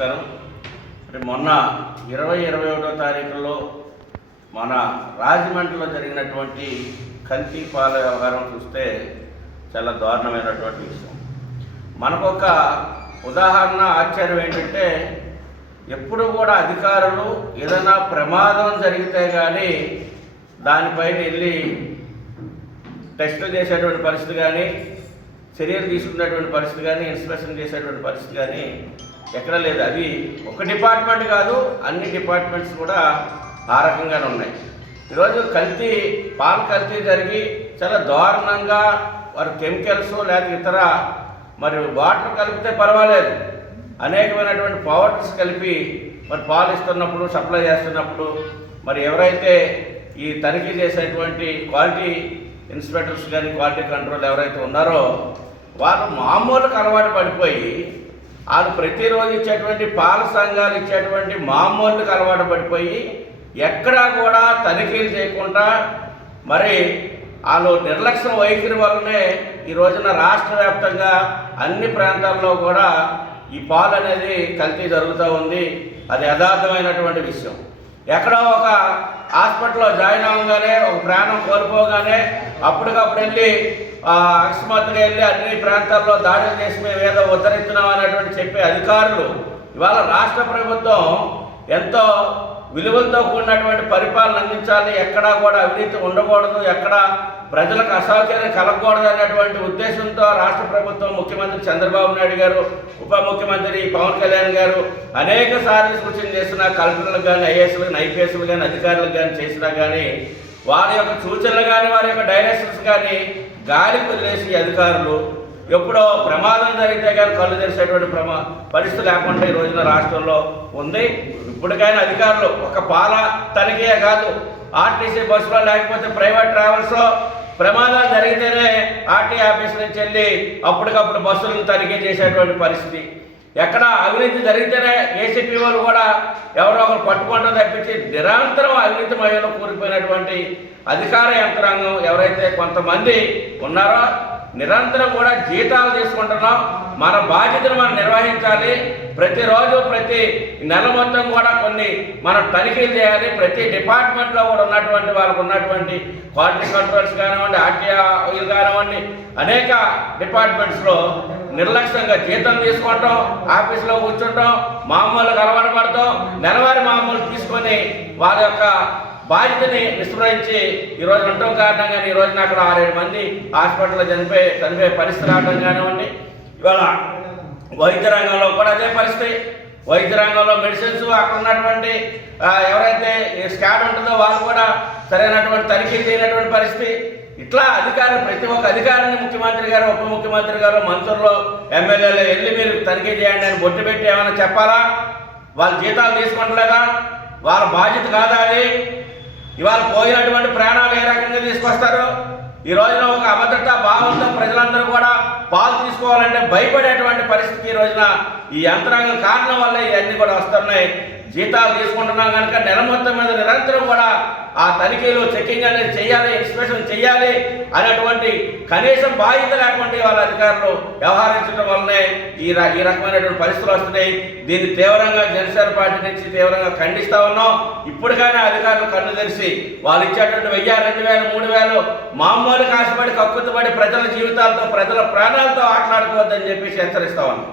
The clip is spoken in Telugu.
నమస్కారం. మొన్న 21వ తారీఖులో మన రాజమండ్రిలో జరిగినటువంటి కల్తీ పాల వ్యవహారం చూస్తే చాలా దారుణమైనటువంటి విషయం. మనకొక ఉదాహరణ ఆశ్చర్యం ఏంటంటే, ఎప్పుడు కూడా అధికారులు ఏదైనా ప్రమాదం జరిగితే కానీ దానిపైన వెళ్ళి టెస్టులు చేసేటువంటి పరిస్థితి కానీ, చర్యలు తీసుకునేటువంటి పరిస్థితి కానీ, ఇన్స్పెక్షన్ చేసేటువంటి పరిస్థితి కానీ ఎక్కడ లేదు. అది ఒక డిపార్ట్మెంట్ కాదు, అన్ని డిపార్ట్మెంట్స్ కూడా ఆ రకంగానే ఉన్నాయి. ఈరోజు పాల కల్తీ జరిగి చాలా దారుణంగా వారు కెమికల్స్ లేదా ఇతర వాటర్ కలిపితే పర్వాలేదు, అనేకమైనటువంటి పౌడర్స్ కలిపి పాలు ఇస్తున్నప్పుడు, సప్లై చేస్తున్నప్పుడు ఎవరైతే ఈ తనిఖీ చేసేటువంటి క్వాలిటీ ఇన్స్పెక్టర్స్ కానీ క్వాలిటీ కంట్రోల్ ఎవరైతే ఉన్నారో వాళ్ళు మామూలుకు అలవాటు పడిపోయి వాళ్ళు ప్రతిరోజు ఇచ్చేటువంటి పాల సంఘాలు ఇచ్చేటువంటి మామూలుకు అలవాటు పడిపోయి ఎక్కడా కూడా తనిఖీలు చేయకుండా వాళ్ళు నిర్లక్ష్య వైఖరి వల్లనే ఈ రోజున రాష్ట్ర వ్యాప్తంగా అన్ని ప్రాంతాల్లో కూడా ఈ పాలు అనేది కల్తీ జరుగుతూ ఉంది. అది యథార్థమైనటువంటి విషయం. ఎక్కడో ఒక హాస్పిటల్లో జాయిన్ అవ్వగానే, ఒక ప్రాణం కోల్పోగానే అప్పటికప్పుడు వెళ్ళి అకస్మాత్తుగా వెళ్ళి అన్ని ప్రాంతాల్లో దాడులు చేసి మేము ఏదో ఉద్ధరిస్తున్నాం అనేటువంటి చెప్పే అధికారులు ఇవాళ రాష్ట్ర ప్రభుత్వం ఎంతో విలువలతో కూడినటువంటి పరిపాలన అందించాలి, ఎక్కడా కూడా అవినీతి ఉండకూడదు, ఎక్కడ ప్రజలకు అసౌకర్యం కలగకూడదు అనేటువంటి ఉద్దేశంతో రాష్ట్ర ప్రభుత్వం, ముఖ్యమంత్రి చంద్రబాబు నాయుడు గారు, ఉప ముఖ్యమంత్రి పవన్ కళ్యాణ్ గారు అనేక సార్లు సూచన చేసిన కలెక్టర్లకు కానీ, ఐఏఎస్లకు ఐపీఎస్లు కానీ, అధికారులకు కానీ చేసినా కానీ వారి యొక్క సూచనలు కానీ, వారి యొక్క డైరెక్షన్స్ కానీ గాలికి వదిలేసి అధికారులు ఎప్పుడో ప్రమాదం జరిగితే కానీ కళ్ళు తెరిచేటువంటి పరిస్థితి లేకుండా ఈ రోజున రాష్ట్రంలో ఉంది. ఇప్పటికైనా అధికారులు ఒక పాల తనిఖీయే కాదు, ఆర్టీసీ బస్సులో లేకపోతే ప్రైవేట్ ట్రావెల్స్లో ప్రమాదాలు జరిగితేనే ఆర్టీసీ ఆఫీస్ నుంచి వెళ్ళి అప్పటికప్పుడు బస్సులను తనిఖీ చేసేటువంటి పరిస్థితి. ఎక్కడ అవినీతి జరిగితేనే ఏసీపీ వాళ్ళు కూడా ఎవరో ఒకరు పట్టుకుంటూ తప్పించి నిరంతరం అవినీతి మయంలో కూలిపోయినటువంటి అధికార యంత్రాంగం ఎవరైతే కొంతమంది ఉన్నారో నిరంతరం కూడా జీతాలు తీసుకుంటున్నాం. మన బాధ్యతను మనం నిర్వహించాలి. ప్రతిరోజు ప్రతి నెల మొత్తం కూడా మనం తనిఖీలు చేయాలి. ప్రతి డిపార్ట్మెంట్లో కూడా ఉన్నటువంటి వాళ్ళకు ఉన్నటువంటి క్వాలిటీ కంట్రోల్స్ కానివ్వండి, ఆర్టీఐలు కానివ్వండి, అనేక డిపార్ట్మెంట్స్లో నిర్లక్ష్యంగా జీతం తీసుకుంటాం, ఆఫీసులో కూర్చుంటాం, మామూలుగా అలవాటు పడతాం, నెలవారీ మామూలు తీసుకొని వాళ్ళ యొక్క బాధ్యతని విస్మరించి ఈరోజు ఉండటం కారణంగా ఈ రోజున అక్కడ 6-7 మంది హాస్పిటల్లో చనిపోయే పరిస్థితి రావడం కానివ్వండి. ఇవాళ వైద్య రంగంలో కూడా అదే పరిస్థితి. వైద్య రంగంలో మెడిసిన్స్ అక్కడ ఉన్నటువంటి ఎవరైతే స్కాడ్ ఉంటుందో వాళ్ళు కూడా సరైనటువంటి తనిఖీ చేయనటువంటి పరిస్థితి. ఇట్లా అధికారులు ప్రతి ఒక్క అధికారిని ముఖ్యమంత్రి గారు, ఉప ముఖ్యమంత్రి గారు, మంత్రులు, ఎమ్మెల్యేలు వెళ్ళి మీరు తనిఖీ చేయండి అని బొట్టు పెట్టి ఏమైనా చెప్పాలా? వాళ్ళ జీతాలు తీసుకుంటలేదా? వాళ్ళ బాధ్యత కాదా అది? ఇవాళ పోయినటువంటి ప్రాణాలు ఏ రకంగా తీసుకొస్తారు? ఈ రోజున ఒక అభద్రతా భావంతో ప్రజలందరూ కూడా పాలు తీసుకోవాలంటే భయపడేటువంటి పరిస్థితి ఈ రోజున ఈ యంత్రాంగం కారణం వల్ల ఇవన్నీ కూడా వస్తున్నాయి. జీతాలు తీసుకుంటున్నాం కనుక నెల మొత్తం మీద నిరంతరం కూడా ఆ తనిఖీలు, చెక్కింగ్ అనేది చేయాలి, ఇన్స్పెక్షన్ చేయాలి అనేటువంటి కనీసం బాధ్యత లేకుండా వాళ్ళ అధికారులు వ్యవహరించడం వల్లనే ఈ రకమైనటువంటి పరిస్థితులు వస్తున్నాయి. దీన్ని తీవ్రంగా జనసేన పార్టీ నుంచి తీవ్రంగా ఖండిస్తా ఉన్నాం. ఇప్పటికైనా అధికారులు కన్ను తెరిచి వాళ్ళు ఇచ్చేటువంటి 1000, 2000, 3000 మామూలు కాసిపడి కక్కుతుపడి ప్రజల జీవితాలతో, ప్రజల ప్రాణాలతో ఆటలాడుకోవద్దని చెప్పేసి హెచ్చరిస్తా ఉన్నాం.